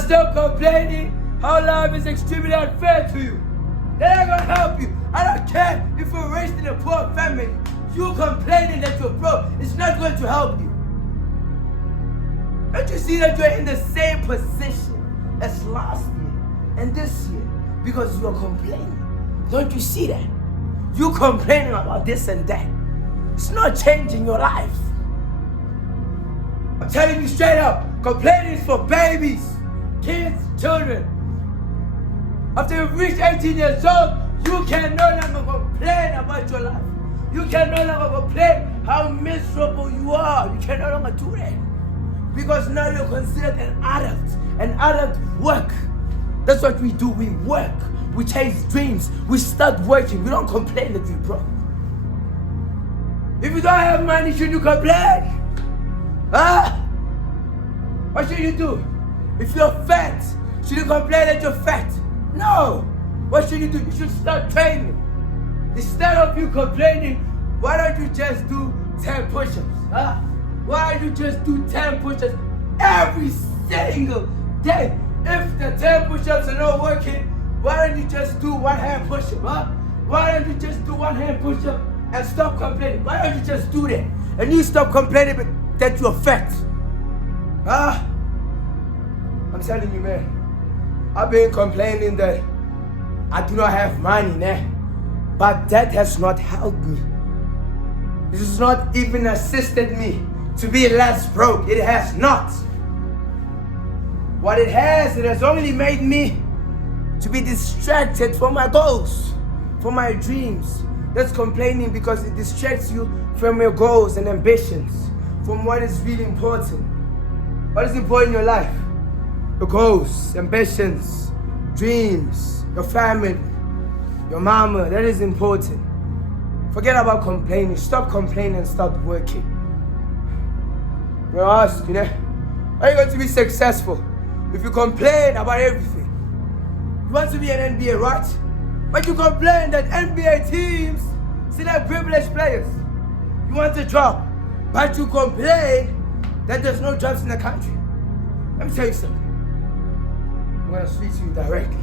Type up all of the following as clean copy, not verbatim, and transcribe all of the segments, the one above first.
stop complaining how life is extremely unfair to you. They're not gonna help you. I don't care if you're raised in a poor family. You complaining that you're broke, it's not going to help you. Don't you see that you're in the same position as last year and this year because you're complaining? Don't you see that? You complaining about this and that. It's not changing your life. I'm telling you straight up, complaining is for babies, kids, children. After you've reached 18 years old, you can no longer complain about your life. You can no longer complain how miserable you are. You can no longer do that. Because now you're considered an adult. An adult work. That's what we do. We work. We chase dreams. We start working. We don't complain that we're broke. If you don't have money, should you complain? Huh? What should you do? If you're fat, should you complain that you're fat? No. What should you do? You should start training. Instead of you complaining, why don't you just do 10 push-ups? Huh? Why don't you just do 10 push-ups every single day? If the 10 push-ups are not working, why don't you just do one hand push-up? Huh? Why don't you just do one hand push-up and stop complaining? Why don't you just do that? And you stop complaining that you're fat. Huh? I'm telling you, man. I've been complaining that I do not have money, man. But that has not helped me. This has not even assisted me to be less broke. It has not. What it has only made me to be distracted from my goals, from my dreams. That's complaining because it distracts you from your goals and ambitions, from what is really important. What is important in your life? Your goals, ambitions, dreams, your family, your mama. That is important. Forget about complaining. Stop complaining and start working. We'll ask, are you going to be successful if you complain about everything? You want to be an NBA, right? But you complain that NBA teams select privileged players. You want a job, but you complain that there's no jobs in the country. Let me tell you something. I'm going to speak to you directly.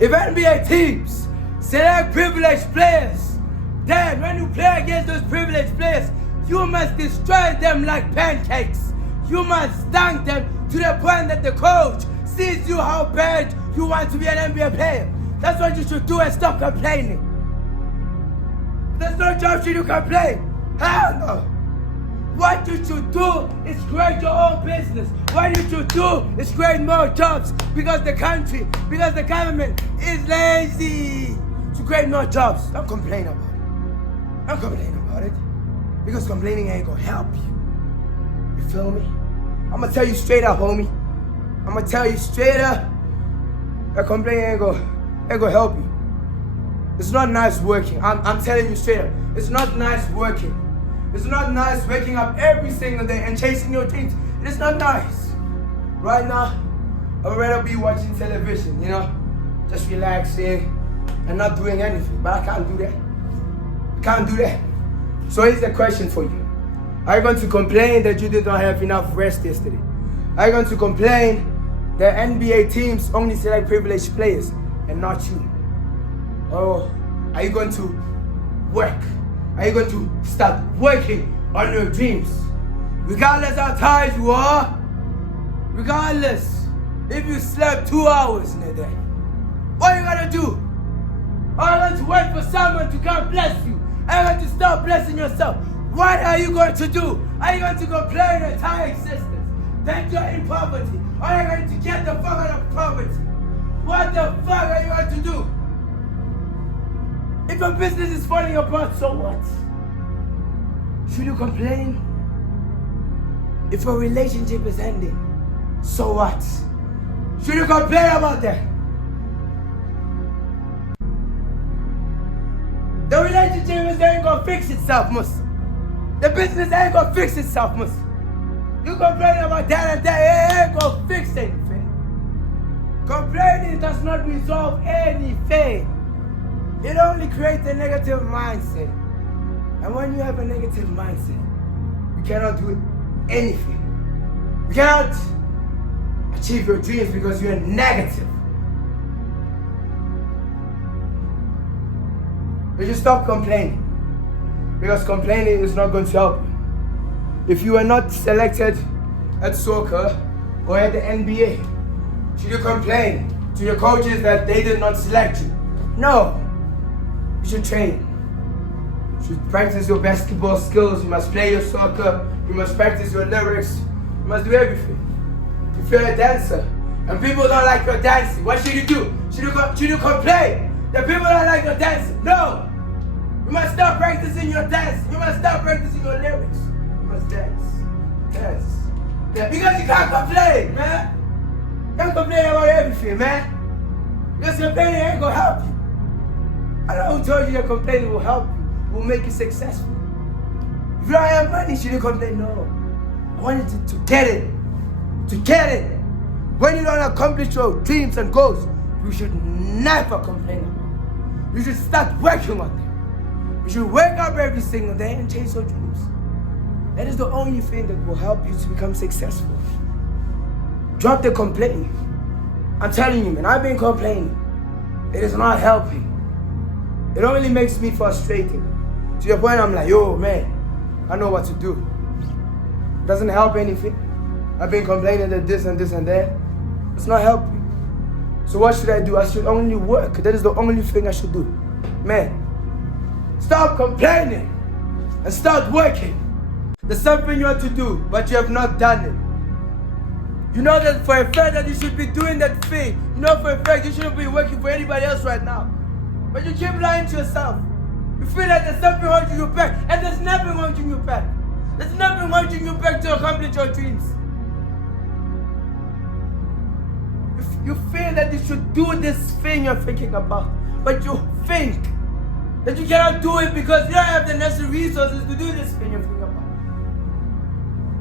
If NBA teams select privileged players, then when you play against those privileged players, you must destroy them like pancakes. You must dunk them to the point that the coach sees you how bad you want to be an NBA player. That's what you should do and stop complaining. If there's no job, should you complain? Hell no. What you should do is create your own business. What you should do is create more jobs because the country, because the government is lazy to create more jobs. Don't complain about it. Don't complain about it. Because complaining ain't gonna help you. You feel me? I'm gonna tell you straight up, homie. I'm gonna tell you straight up that complaining ain't gonna help you. It's not nice working. I'm telling you straight up. It's not nice working. It's not nice waking up every single day and chasing your dreams. It is not nice. Right now, I'd rather be watching television, just relaxing and not doing anything. But I can't do that. I can't do that. So here's the question for you. Are you going to complain that you did not have enough rest yesterday? Are you going to complain that NBA teams only select privileged players and not you? Or are you going to work? Are you going to start working on your dreams? Regardless how tired you are, regardless if you slept 2 hours in a day, what are you going to do? Are you going to wait for someone to come bless you? Are you going to start blessing yourself? What are you going to do? Are you going to complain your entire existence that you're in poverty? Or are you going to get the fuck out of poverty? What the fuck are you going to do? If your business is falling apart, so what? Should you complain? If your relationship is ending, so what? Should you complain about that? The relationship ain't gonna fix itself, mus. The business ain't gonna fix itself, mus. You complain about that and that, it ain't gonna fix anything. Complaining does not resolve anything. It only creates a negative mindset. And when you have a negative mindset, you cannot do anything. You cannot achieve your dreams because you're negative. You should stop complaining, because complaining is not going to help you. If you were not selected at soccer or at the NBA, should you complain to your coaches that they did not select you? No. You should train. You should practice your basketball skills. You must play your soccer. You must practice your lyrics. You must do everything. If you're a dancer and people don't like your dancing, what should you do? Should you complain that people don't like your dancing? No. You must start practicing your dance. You must start practicing your lyrics. You must dance. Dance. Yeah, because you can't complain, man. You can't complain about everything, man. Because complaining ain't gonna help you. I don't know who told you that complaining will help you, will make you successful. If you don't have money, should you complain? No. I want you to get it. To get it. When you don't accomplish your dreams and goals, you should never complain about it. You should start working on them. You should wake up every single day and chase your dreams. That is the only thing that will help you to become successful. Drop the complaining. I'm telling you, man, I've been complaining. It is not helping. It only makes me frustrated. To your point, I'm like, yo, man, I know what to do. It doesn't help anything. I've been complaining that this and this and that. It's not helping. So what should I do? I should only work. That is the only thing I should do. Man, stop complaining and start working. There's something you want to do, but you have not done it. You know that for a fact that you should be doing that thing. You know for a fact you shouldn't be working for anybody else right now. But you keep lying to yourself. You feel like there's something holding you back, and there's nothing holding you back. There's nothing holding you back to accomplish your dreams. You feel that you should do this thing you're thinking about, but you think that you cannot do it because you don't have the necessary resources to do this thing you're thinking about.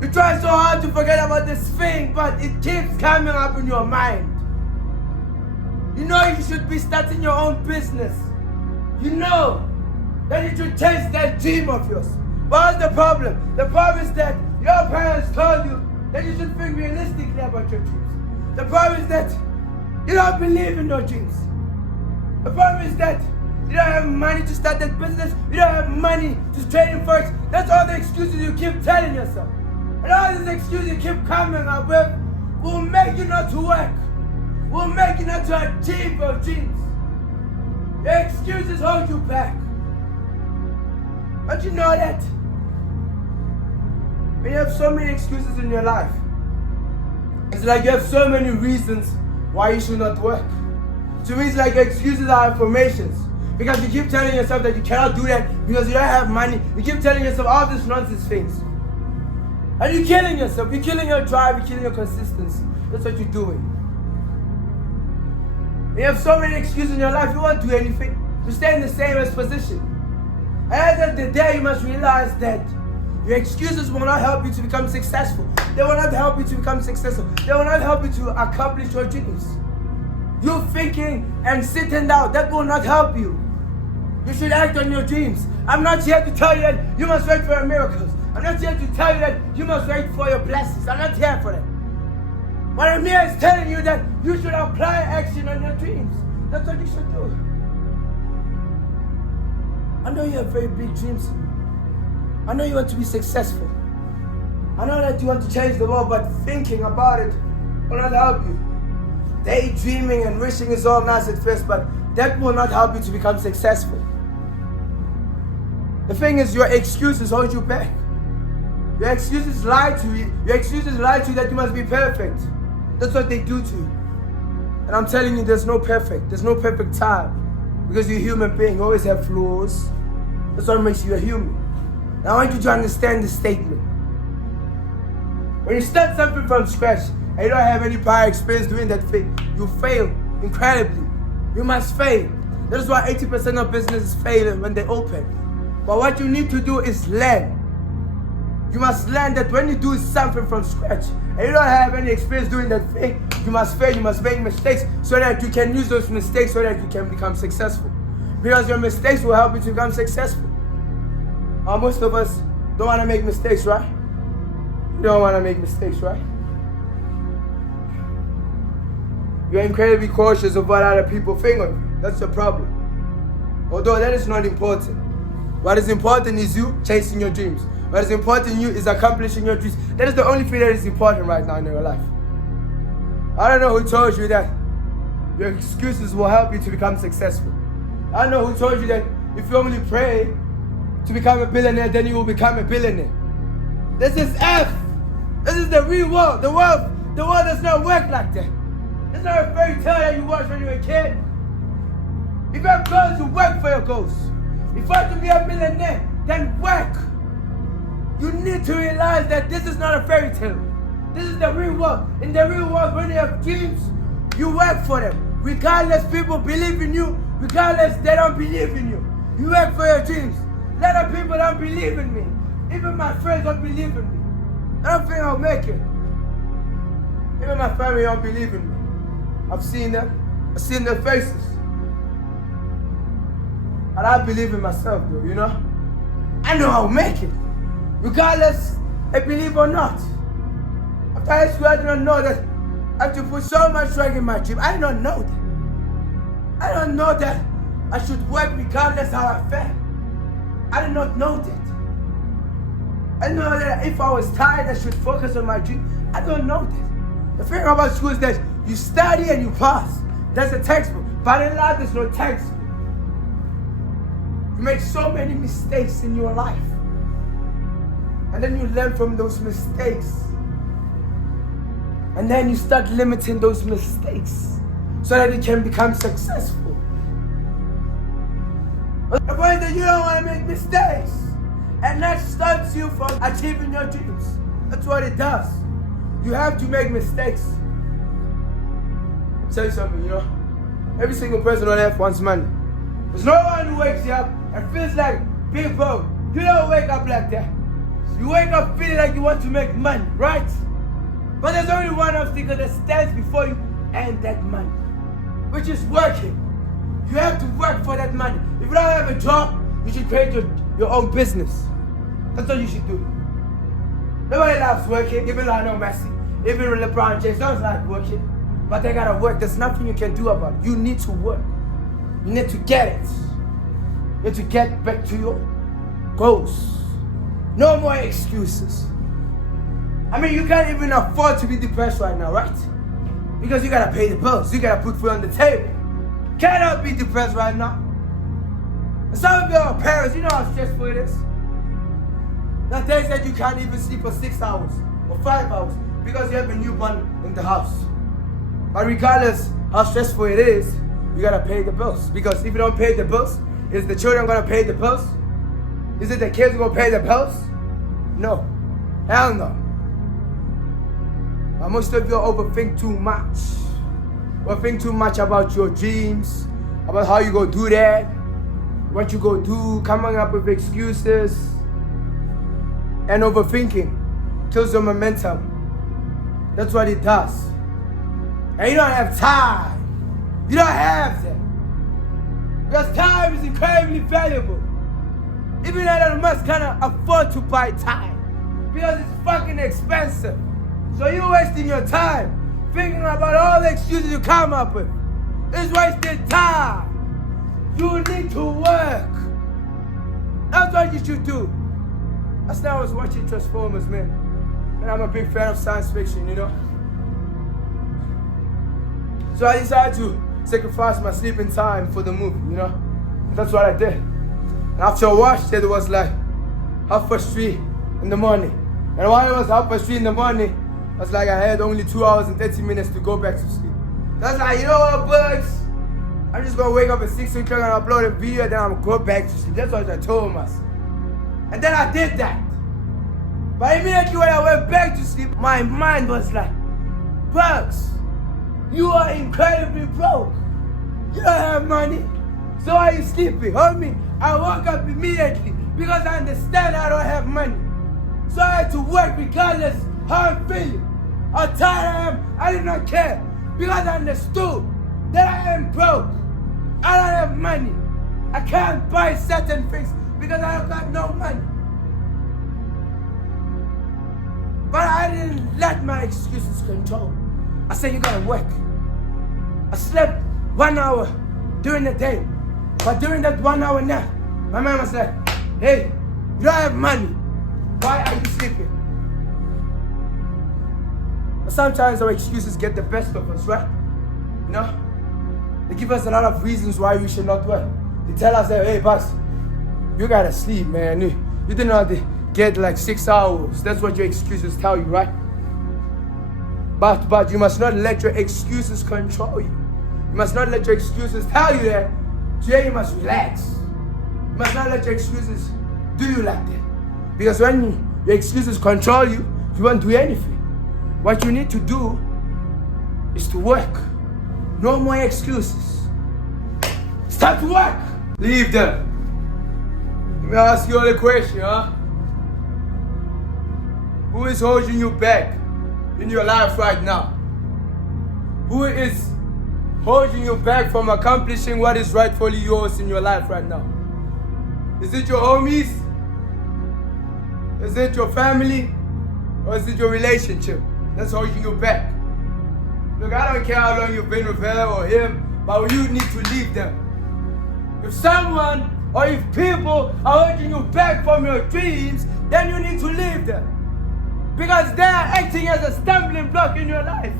You try so hard to forget about this thing, but it keeps coming up in your mind. You know you should be starting your own business. You know that you should chase that dream of yours. But what's the problem? The problem is that your parents told you that you should think realistically about your dreams. The problem is that you don't believe in your dreams. The problem is that you don't have money to start that business. You don't have money to train in first. That's all the excuses you keep telling yourself. And all these excuses you keep coming up with will make you not to work. Will make you not to achieve your dreams. Your excuses hold you back. Don't you know that? When you have so many excuses in your life, it's like you have so many reasons why you should not work. To me, it's like excuses are affirmations. Because you keep telling yourself that you cannot do that because you don't have money. You keep telling yourself all these nonsense things. And you're killing yourself. You're killing your drive. You're killing your consistency. That's what you're doing. You have so many excuses in your life. You won't do anything. You stay in the same position. And at the end of the day, you must realize that your excuses will not help you to become successful. They will not help you to become successful. They will not help you to accomplish your dreams. You thinking and sitting down, that will not help you. You should act on your dreams. I'm not here to tell you that you must wait for your miracles. I'm not here to tell you that you must wait for your blessings. I'm not here for that. What I'm here is telling you that you should apply action on your dreams. That's what you should do. I know you have very big dreams. I know you want to be successful. I know that you want to change the world, but thinking about it will not help you. Daydreaming and wishing is all nice at first, but that will not help you to become successful. The thing is, your excuses hold you back. Your excuses lie to you. Your excuses lie to you that you must be perfect. That's what they do to you. And I'm telling you, there's no perfect. There's no perfect time. Because you're a human being. You always have flaws. That's what makes you a human. And I want you to understand this statement. When you start something from scratch and you don't have any prior experience doing that thing, you fail incredibly. You must fail. That is why 80% of businesses fail when they open. But what you need to do is learn. You must learn that when you do something from scratch and you don't have any experience doing that thing, you must fail, you must make mistakes so that you can use those mistakes so that you can become successful. Because your mistakes will help you to become successful. Most of us don't want to make mistakes, right? You don't want to make mistakes, right? You're incredibly cautious of what other people think of you. That's the problem. Although that is not important. What is important is you chasing your dreams. What is important in you is accomplishing your dreams. That is the only thing that is important right now in your life. I don't know who told you that your excuses will help you to become successful. I don't know who told you that if you only pray to become a billionaire, then you will become a billionaire. This is F. This is the real world. The world does not work like that. It's not a fairy tale that you watch when you were a kid. If you have goals, you work for your goals. If you want to be a millionaire, then work. You need to realize that this is not a fairy tale. This is the real world. In the real world, when you have dreams, you work for them. Regardless people believe in you, regardless they don't believe in you. You work for your dreams. A lot of people don't believe in me. Even my friends don't believe in me. I don't think I'll make it. Even my family don't believe in me. I've seen them. I've seen their faces. And I believe in myself though, you know? I know I'll make it. Regardless, I believe or not. After high school, I did not know that I have to put so much work in my dream. I did not know that. I don't know that I should work regardless how I felt. I did not know that. I know that if I was tired, I should focus on my dream. I don't know that. The thing about school is that you study and you pass. That's a textbook. But in life, there's no textbook. You make so many mistakes in your life. And then you learn from those mistakes. And then you start limiting those mistakes so that you can become successful. But the point that you don't want to make mistakes. And that stops you from achieving your dreams. That's what it does. You have to make mistakes. I'll tell you something, you know. Every single person on earth wants money. There's no one who wakes you up and feels like big bro. You don't wake up like that. You wake up feeling like you want to make money, right? But there's only one obstacle that stands before you, and that money, which is working. You have to work for that money. If you don't have a job, you should create your own business. That's what you should do. Nobody loves working, even Lionel Messi, even LeBron James don't like working. But they gotta work. There's nothing you can do about it. You need to work. You need to get it. You need to get back to your goals. No more excuses. I mean, you can't even afford to be depressed right now, right? Because you gotta pay the bills. You gotta put food on the table. Cannot be depressed right now. And some of your parents, you know how stressful it is. There are days that you can't even sleep for 6 hours or 5 hours because you have a newborn in the house. But regardless how stressful it is, you gotta pay the bills. Because if you don't pay the bills, is the children gonna pay the bills? Is it the kids gonna pay the bills? No. Hell no. But most of you overthink too much. Overthink too much about your dreams, about how you go do that, what you go do, coming up with excuses. And overthinking kills your momentum. That's what it does. And you don't have time. You don't have that. Because time is incredibly valuable. Even Elon Musk cannot afford to buy time. Because it's fucking expensive. So you're wasting your time thinking about all the excuses you come up with. It's wasted time. You need to work. That's what you should do. Last night I was watching Transformers, man. And I'm a big fan of science fiction, you know. So I decided to sacrifice my sleeping time for the movie, you know. And that's what I did. And after I watched it, it was like 3:30 in the morning. And while it was 3:30 in the morning, I was like, I had only 2 hours and 30 minutes to go back to sleep. That's like, you know what, bugs? I'm just gonna wake up at 6 o'clock and upload a video, and then I'm gonna go back to sleep. That's what I told myself. And then I did that. But immediately when I went back to sleep, my mind was like, Bugs, you are incredibly broke. You don't have money. So are you sleeping? Homie, I woke up immediately because I understand I don't have money. So I had to work regardless how I'm feeling. How tired I am, I did not care. Because I understood that I am broke. I don't have money. I can't buy certain things because I have got no money. But I didn't let my excuses control. I said, you gotta work. I slept 1 hour during the day. But during that 1 hour nap, my man was like, hey, you don't have money. Why are you sleeping? But sometimes our excuses get the best of us, right? You know? They give us a lot of reasons why we should not work. They tell us that, hey, boss, you gotta sleep, man. You did not get like 6 hours. That's what your excuses tell you, right? But you must not let your excuses control you. You must not let your excuses tell you that today you must relax. You must not let your excuses do you like that. Because when your excuses control you, you won't do anything. What you need to do is to work. No more excuses. Start to work. Leave them. Let me ask you all a question, huh? Who is holding you back in your life right now? Who is holding you back from accomplishing what is rightfully yours in your life right now? Is it your homies? Is it your family? Or is it your relationship that's holding you back? Look, I don't care how long you've been with her or him, but you need to leave them. If someone or if people are holding you back from your dreams, then you need to leave them. Because they are acting as a stumbling block in your life.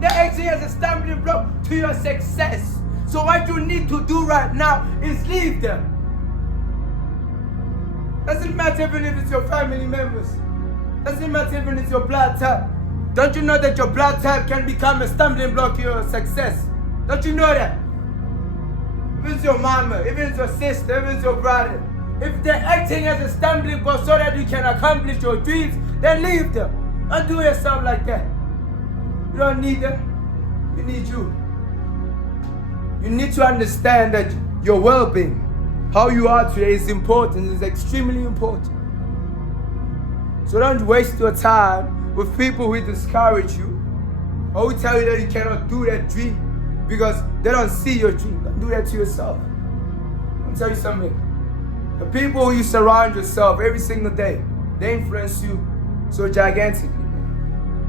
They're acting as a stumbling block to your success. So what you need to do right now is leave them. Doesn't matter even if it's your family members. Doesn't matter even if it's your blood type. Don't you know that your blood type can become a stumbling block to your success? Don't you know that? If it's your mama, if it's your sister, if it's your brother, if they're acting as a stumbling block so that you can accomplish your dreams, then leave them. Don't do yourself like that. You don't need them. You need you. You need to understand that your well-being, how you are today, is important, is extremely important. So don't waste your time with people who discourage you or who tell you that you cannot do that dream because they don't see your dream. Don't do that to yourself. Let me tell you something. The people who you surround yourself every single day, they influence you so gigantically.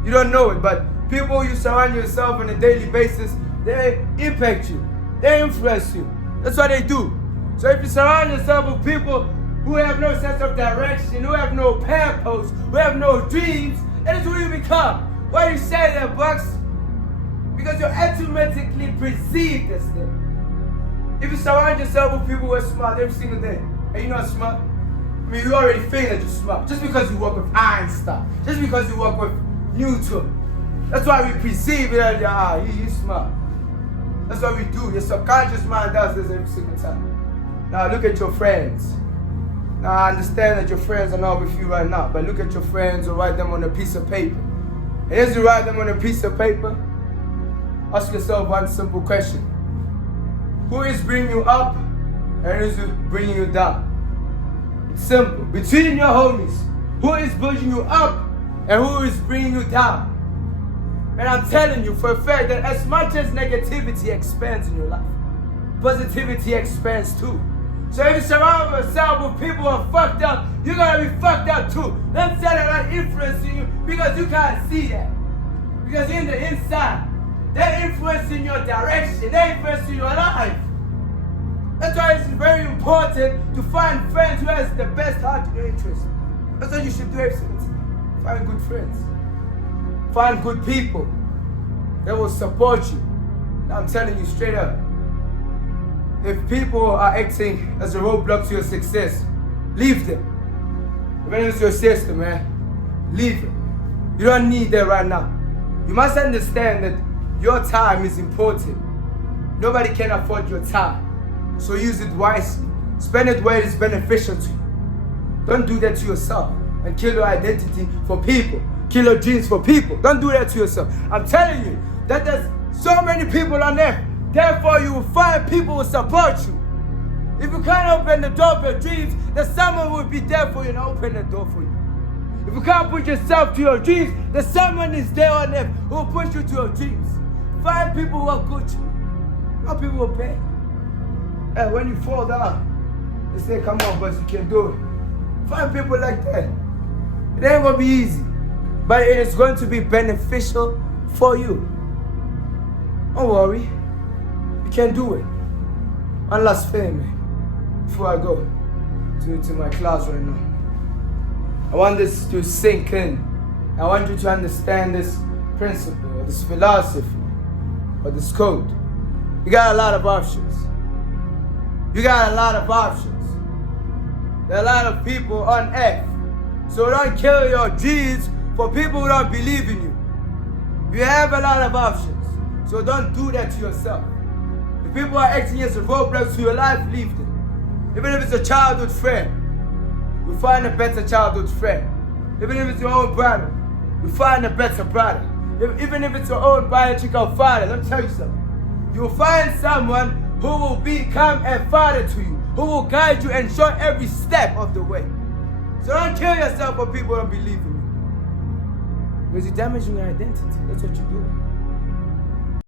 You don't know it, but people who you surround yourself on a daily basis, they impact you. They influence you. That's what they do. So if you surround yourself with people who have no sense of direction, who have no purpose, who have no dreams, that is who you become. Why you say that, Bucks? Because you automatically perceive this thing. If you surround yourself with people who are smart every single day, and you're not smart, I mean, you already think that you're smart. Just because you work with Einstein, just because you work with Newton. That's why we perceive it as, he's smart. That's what we do. Your subconscious mind does this every single time. Now look at your friends. Now I understand that your friends are not with you right now, but look at your friends or write them on a piece of paper. And as you write them on a piece of paper, ask yourself one simple question. Who is bringing you up and who is bringing you down? It's simple. Between your homies, who is building you up and who is bringing you down? And I'm telling you for a fact that as much as negativity expands in your life, positivity expands too. So if you surround yourself with people who are fucked up, you're gonna be fucked up too. Them say they're not influencing you because you can't see that. Because in the inside, they're influencing your direction, they're influencing your life. That's why it's very important to find friends who has the best heart in your interest. That's what you should do every single time. Find good friends. Find good people that will support you. I'm telling you straight up. If people are acting as a roadblock to your success, leave them. Even if it's your sister, man, leave them. You don't need that right now. You must understand that your time is important. Nobody can afford your time. So use it wisely. Spend it where it is beneficial to you. Don't do that to yourself and kill your identity for people. Kill your dreams for people. Don't do that to yourself. I'm telling you that there's so many people on there. Therefore, you will find people who support you. If you can't open the door for your dreams, then someone will be there for you and open the door for you. If you can't put yourself to your dreams, then someone is there on them who will push you to your dreams. Find people who are good to you, not people who are bad. And when you fall down, they say, come on, but you can do it. Find people like that. It ain't gonna be easy, but it is going to be beneficial for you. Don't worry. You can do it. One last thing, man, before I go to my class right now. I want this to sink in. I want you to understand this principle, or this philosophy, or this code. You got a lot of options. You got a lot of options. There are a lot of people on earth. So don't kill your dreams for people who don't believe in you. You have a lot of options. So don't do that to yourself. If people are acting as a roadblock to your life, leave them. Even if it's a childhood friend, you find a better childhood friend. Even if it's your own brother, you find a better brother. Even if it's your own biological father, let me tell you something. You'll find someone who will become a father to you, who will guide you and show every step of the way. So don't kill yourself for people who don't believe in you. Because you're damaging your identity. That's what you're doing.